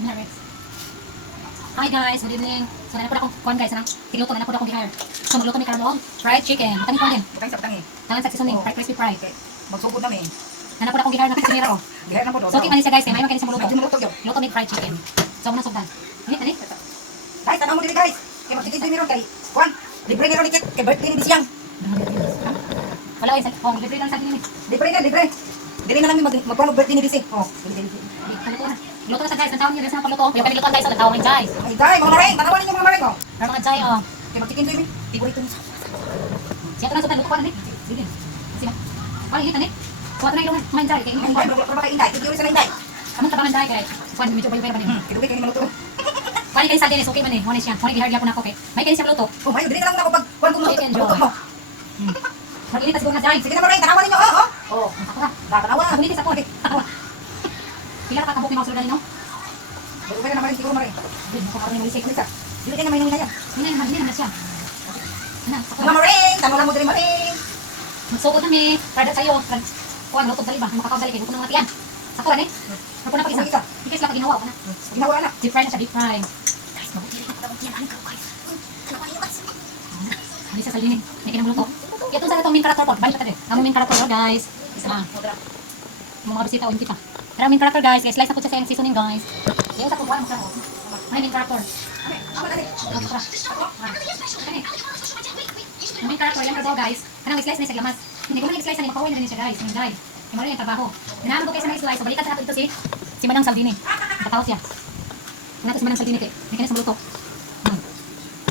Hi guys, good evening. So na po akong kuan guys, na tiluto na po akong gihire. So magluto mi karon fried chicken. Tangi ko din. Butang sa butangi. Tangan sa seasoning, fried crispy fry. Okay. Magsugod namin. Na po akong gihire na kisinira ko. Gihaya na po do. So okay man siya guys, kay may man kani sa Medyo maluto. maluto yun. Luto mi fried chicken. So muna sugdan. Ani. Guys, tanaw mo dili guys. Kay magtikid meron kay Juan. Libre ni Ronikit kay birthday ni Bisyang. Wala ay sa libre lang sa dinhi. Libre na, libre. Dili na lang magkuha birthday ni Bisi. Oh, dili. Luto na. Luto na sa guys, nataon niyo sa pagluto. Yung kami lutuan guys, so nataon guys. Ay, guys, mga maring, tanawan ninyo mga maring oh. Pero mga jay oh. Kay magtikin to yun. Favorite ni. Siya to na sugdan luto ko na ni. Sige. Sige. Ay, hita ni. Kuha na ilong man jay kay Ay, pero ba kay Inday? Tigiyo sa Inday. among tabangan jay kay. Kuan medyo bayo-bayo ba ni. Kidugi kay maluto. Kani kay sa dinhi, okay man ni. Mo ni siya. Mo ni gihire gyapon ako kay. May kani siya luto. Oh, mayo dili na lang ako pag kuan ko maluto mo. Mag-initas ko na jay. Sige na maring, tanawan ninyo oh. Oh, ako na. Tanawa. Mag-initas ako. Pila ka kabuk ni mga suldan no? Bago kayo na maring siguro maring. Din ko karon ni Molisik. Isa. Dili kay na may nina yan. Hindi naman siya. Ana, ako Mga maring, tanawan mo diri maring. magsugod na mi. Kada sayo. Kuan lutod dali ba? Makakabalik kay ko ng matian. Ako ani. Ako na pag-isa. Ikis lang ginawa ko na. Ginawa na. Deep fry na siya, deep fry. Guys, mabuti rin ako tiyan ani kayo guys. Tanawan niyo guys. Hindi sa salinin. May kinamuluto. Ito sa itong main character po. Balik pa tayo. Ang main character guys. Isa lang. Yung mga bisita o invita. Pero ang main character guys, slice na po siya sa seasoning guys. Yung sa pagkuhan mo siya. May main character. Ang main character, yung trabaho guys. Kanang slice na sa lamas. Hindi ko man slice na mapawin na rin siya guys. Yung guide. Yung mga yung trabaho. Ganahan ko kayo sa mga slice. So balikan sa nato ito si Manang Saldini. Nakatawa siya. Nato si Manang Saldini. Hindi ka na sa maluto.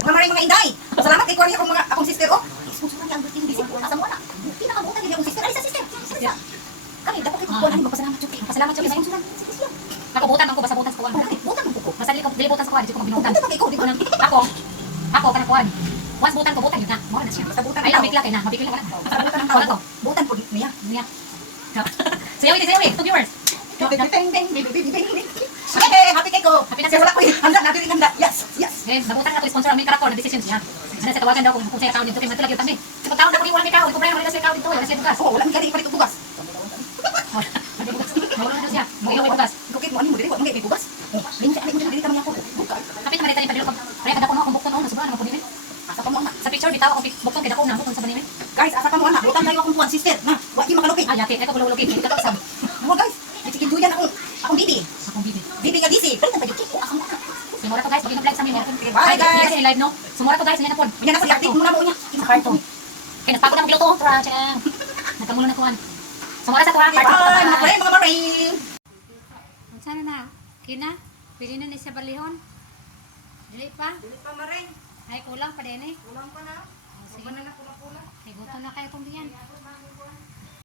Mga maring mga Inday. Salamat kay Korea akong sister oh. Sponsor niya ang birthday ni Bisi. Asa mo na. Pinakabutan niya akong sister. Ay sa sister. Kami dapat kay kuan ani magpasalamat jud kay. Pasalamat siya kayo. Nakabutan ako basta butas ko kuan. Butan mo ko. Basta dili butas ko kuan, di ko binutan. Butan ko di ko. Ako kana kuan. Once butan ko butan yun na. Mo na siya. Basta butan Ay lang bigla kay na, mabigla wala. Wala to. Butan po niya. Niya. Sayawi, 2 viewers. Ding ding ding. Hey, happy kay ko. Happy na Kasi siya. wala ko handa natin handa. Yes, yes. Eh, nabutan na to sponsor ang main character na decisions niya. Ano sa tawagan daw kung say account dito kay matulag yung kami. Sa pagtaon ako ni wala may kaon, ko wala sa account dito, wala siya bugas. Oh, wala mi kadi palit bugas. Wala na siya. Mo may bugas. Kokit mo ani mo dili wa may bugas. Oh, linja ani mo dili kami ako. Kapit man dito ni padilo kay kada ko no kung bukton no, sobra na mo pudin. Asa pa mo ana. Sa picture bitaw ako bukton kay dako na bukton sa banimin. Guys, asa pa mo ana. Butan kayo akong tuwan sister. Na, wa ki makalupit. Ah, yate, ito bululugin. Ito sab. Mo guys, may chicken duyan akong bibi. Akong bibi. Bibi nga disi. Palitan pa yung cake ko. Ako muna. Sumura to guys, pag in-vlog sa amin. Bye, guys. Yes, live no. Sumura to guys, yan na po. Yan ako i-update mo na mo niya. Sa karton. Kaya nagpagod na magluto. Tara, tiyang. Nagkamulo na kuhan. Sumura sa tuwa. Bye, mga friend, mga maring. Sana na? Kina? Pili na ni sa balihon? Dili pa? Dili pa maring. Ay, kulang pa din eh. Kulang pa na. Sige. Sige na pula-pula. Ay, gusto na kayo kung diyan.